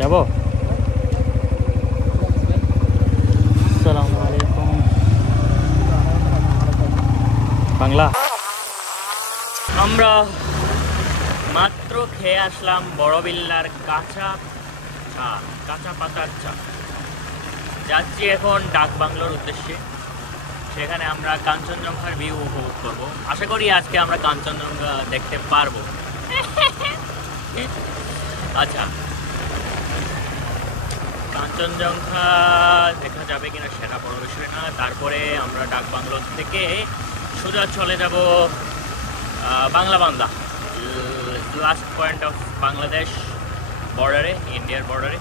যাবো। আসসালামু আলাইকুম। বাংলা। আমরা মাত্র খেয়ে আসলাম বড়বিল্লার কাঁচা পাতার চা। যাচ্ছি এখন ডাক বাংলোর উদ্দেশ্যে। সেখানে আমরা কাঞ্চনজঙ্ঘার ভিউ উপভোগ করবো। আশা করি আজকে আমরা কাঞ্চনজঙ্ঘা দেখতে পারবো। আচ্ছা, কাঞ্চনজঙ্ঘা দেখা যাবে কিনা সেটা বড় বিষয় না। তারপরে আমরা ডাক বাংলো থেকে সোজা চলে যাব Banglabandha, last point of Bangladesh বর্ডারে, ইন্ডিয়ার বর্ডারে।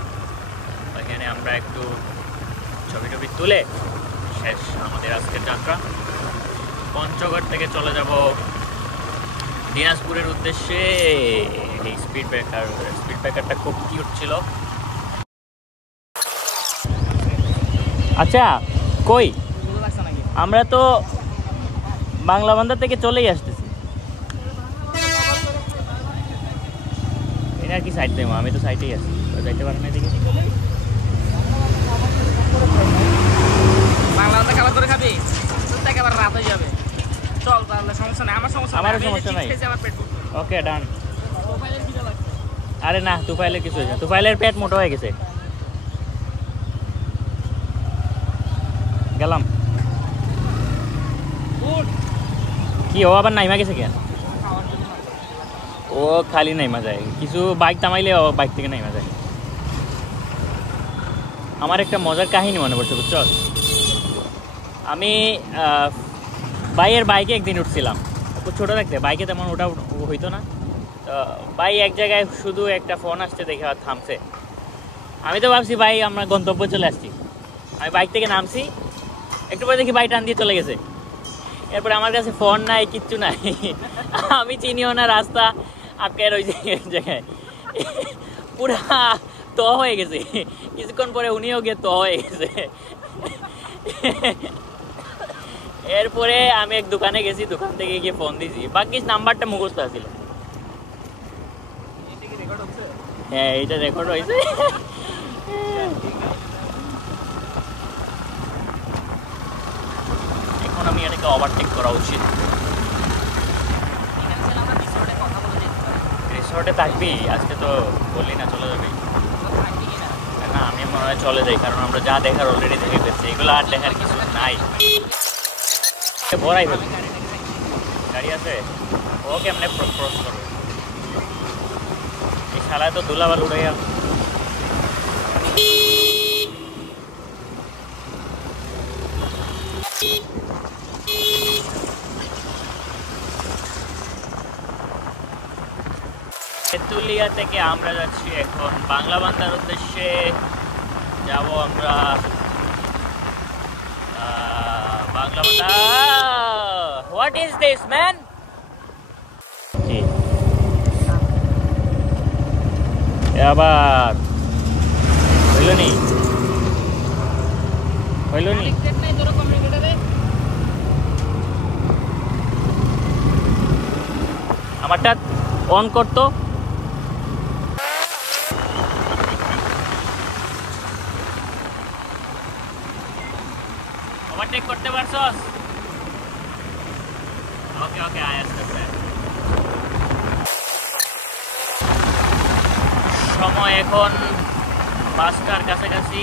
এখানে আমরা একটু ছবি তুলে শেষ আমাদের আজকের যাত্রা। পঞ্চগড় থেকে চলে যাব দিনাজপুরের উদ্দেশ্যে। এই স্পিড ব্রেকারটা খুব কিউট ছিল। আচ্ছা, কই আমরা তো বাংলাবান্ধা থেকে চলেই আসতেছি। এটা কি সাইড দেবো? আমি তো সাইডেই আছি, যাইতে পারি না দিকে। বাংলাবান্ধা খাবার করে খাবি, একেবারে রাত হয়ে যাবে। চল তাহলে, সমস্যা নাই, আমার সমস্যা নাই। ওকে, ডান। আরে না, তুফাইলের কিছু হয়েছে, তুফাইলের পেট মোটা হয়ে গেছে। গেলাম। কি ও আবার নাইমা গেছে কেন? ও খালি নাইমা যায়, কিছু বাইক থামাইলে ও বাইক থেকে নাইমা যায়। আমার একটা মজার কাহিনী মনে পড়ছে, বুঝছ? আমি ভাইয়ের বাইকে একদিন উঠছিলাম। খুব ছোটো থাকতে বাইকে তেমন ওটা হইতো না। তো ভাই এক জায়গায় শুধু একটা ফোন আসছে দেখে আর থামছে। আমি তো ভাবছি ভাই আমরা গন্তব্য চলে আসছি। আমি বাইক থেকে নামছি, একটু পরে দেখি ভাই টান দিয়ে চলে গেছে। এরপরে আমার কাছে ফোন নাই, কিচ্ছু নাই, আমি চিনিও না রাস্তা, আটকে রয়েছে জায়গায়। পুরা তো হয়ে গেছে। কিছুক্ষণ পরে উনিও গিয়ে তো হয়ে গেছে। এরপরে আমি এক দোকানে গেছি, দোকান থেকে গিয়ে ফোন দিয়েছি। বাকি নাম্বারটা মুখস্থ আছিল। হ্যাঁ, এইটা রেকর্ড হয়েছে। এখন আমি এটাকে ওভারটেক করা উচিত। রিসোর্টে থাকবি আজকে? তো বললি না চলে যাবি। না, আমি মনে হয় চলে যাই, কারণ আমরা যা দেখার অলরেডি দেখে ফেলছি। এগুলো আর দেখার কিছু নাই। বড়াই ফেলি। গাড়ি আছে, ও কেমনে ক্রস করবে? এই খেলায় তো ধুলাবাল উড়ে গেল। তেঁতুলিয়া থেকে আমরা যাচ্ছি এখন বাংলাবান্ধার উদ্দেশ্যে। যাব আমরা Banglabandha. What is this man? আবার হইল নি আমারটা অন করতো। ওভারটেক করতে পারছস? ওকে ওকে, আয় আসতেছে। সময় এখন 5টার কাছাকাছি।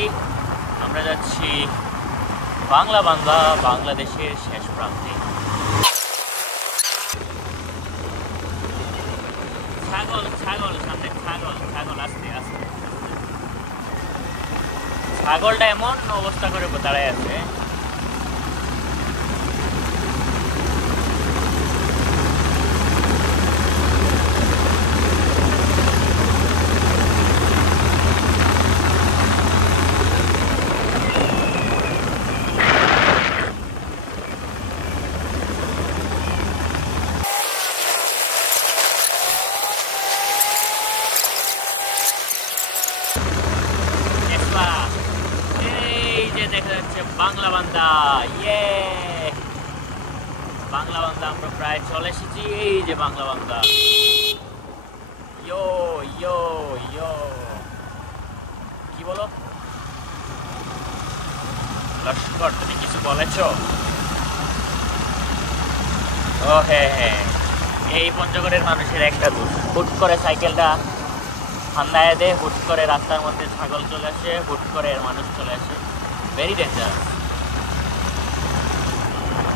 আমরা যাচ্ছি বাংলাবান্ধা, বাংলাদেশের শেষ প্রান্তে। ছাগল সামনে, ছাগল আস্তে আস্তে। ছাগলটা এমন অবস্থা করে দাঁড়ায় আছে। দেখা যাচ্ছে বাংলাবান্ধা। ইয়ে, বাংলাবান্ধা আমরা প্রায় চলে এসেছি। এই যে বাংলাবান্ধা। ইয়ো ইয়ো ইয়ো, বলো লস্কর, তুমি কিছু বলেছ? ও হ্যাঁ হ্যাঁ, এই পঞ্চগড়ের মানুষের একটা দোষ, হুট করে সাইকেলটা ঠান্ডায় দেয়, হুট করে রাস্তার মধ্যে ছাগল চলে আসে, হুট করে মানুষ চলে আসে, ভেরি ডেঞ্জারাস।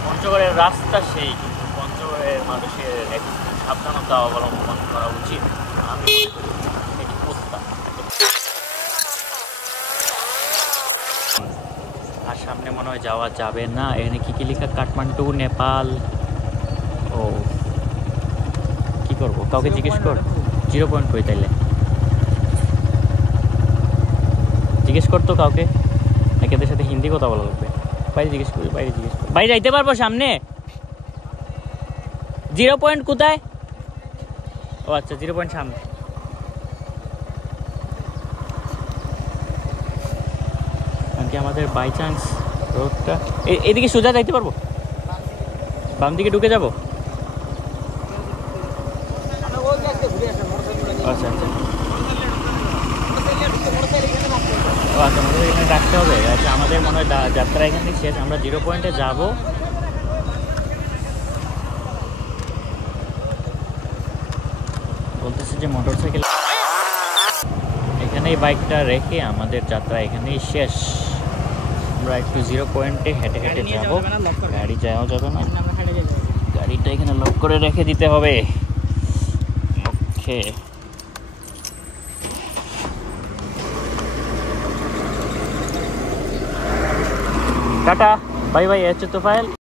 পঞ্চগড়ের রাস্তা সেই, কিন্তু পঞ্চগড়ের মানুষের একটু সাবধানতা অবলম্বন করা উচিত। আমি এটি করতাম। আর সামনে মনে হয় যাওয়া যাবে না। এখানে কি কি লেখা? কাঠমান্ডু, নেপাল। ও কি করবো, কাউকে জিজ্ঞেস কর। 0 পয়েন্ট কই তাইলে? জিজ্ঞেস করতো কাউকে, নাকি এদের সাথে হিন্দি কথা বলা লাগবে? বাইরে জিজ্ঞেস করি, বাইরে জিজ্ঞেস করি। বাইরে যাইতে পারবো সামনে? 0 পয়েন্ট কোথায়? ও আচ্ছা, 0 পয়েন্ট সামনে। কারণ কি আমাদের বাই চান্স রোডটা এদিকে সোজা যাইতে পারবো? বাম দিকে ঢুকে যাবো? আচ্ছা আচ্ছা, ও আচ্ছা, আমাদের এখানে রাখতে হবে। আচ্ছা, আমাদের মনে হয় যাত্রা এখান থেকে শেষ, আমরা 0 পয়েন্টে যাবো। বলতেছে যে মোটর সাইকেল এখানেই বাইকটা রেখে আমাদের যাত্রা এখানেই শেষ। আমরা একটু 0 পয়েন্টে হেঁটে হেঁটে যাবো। গাড়ি যাওয়া যাবে না, গাড়িটা এখানে লক করে রেখে দিতে হবে। ওকে, টাটা, বাই বাই। হচ্ছে তোফায়েল।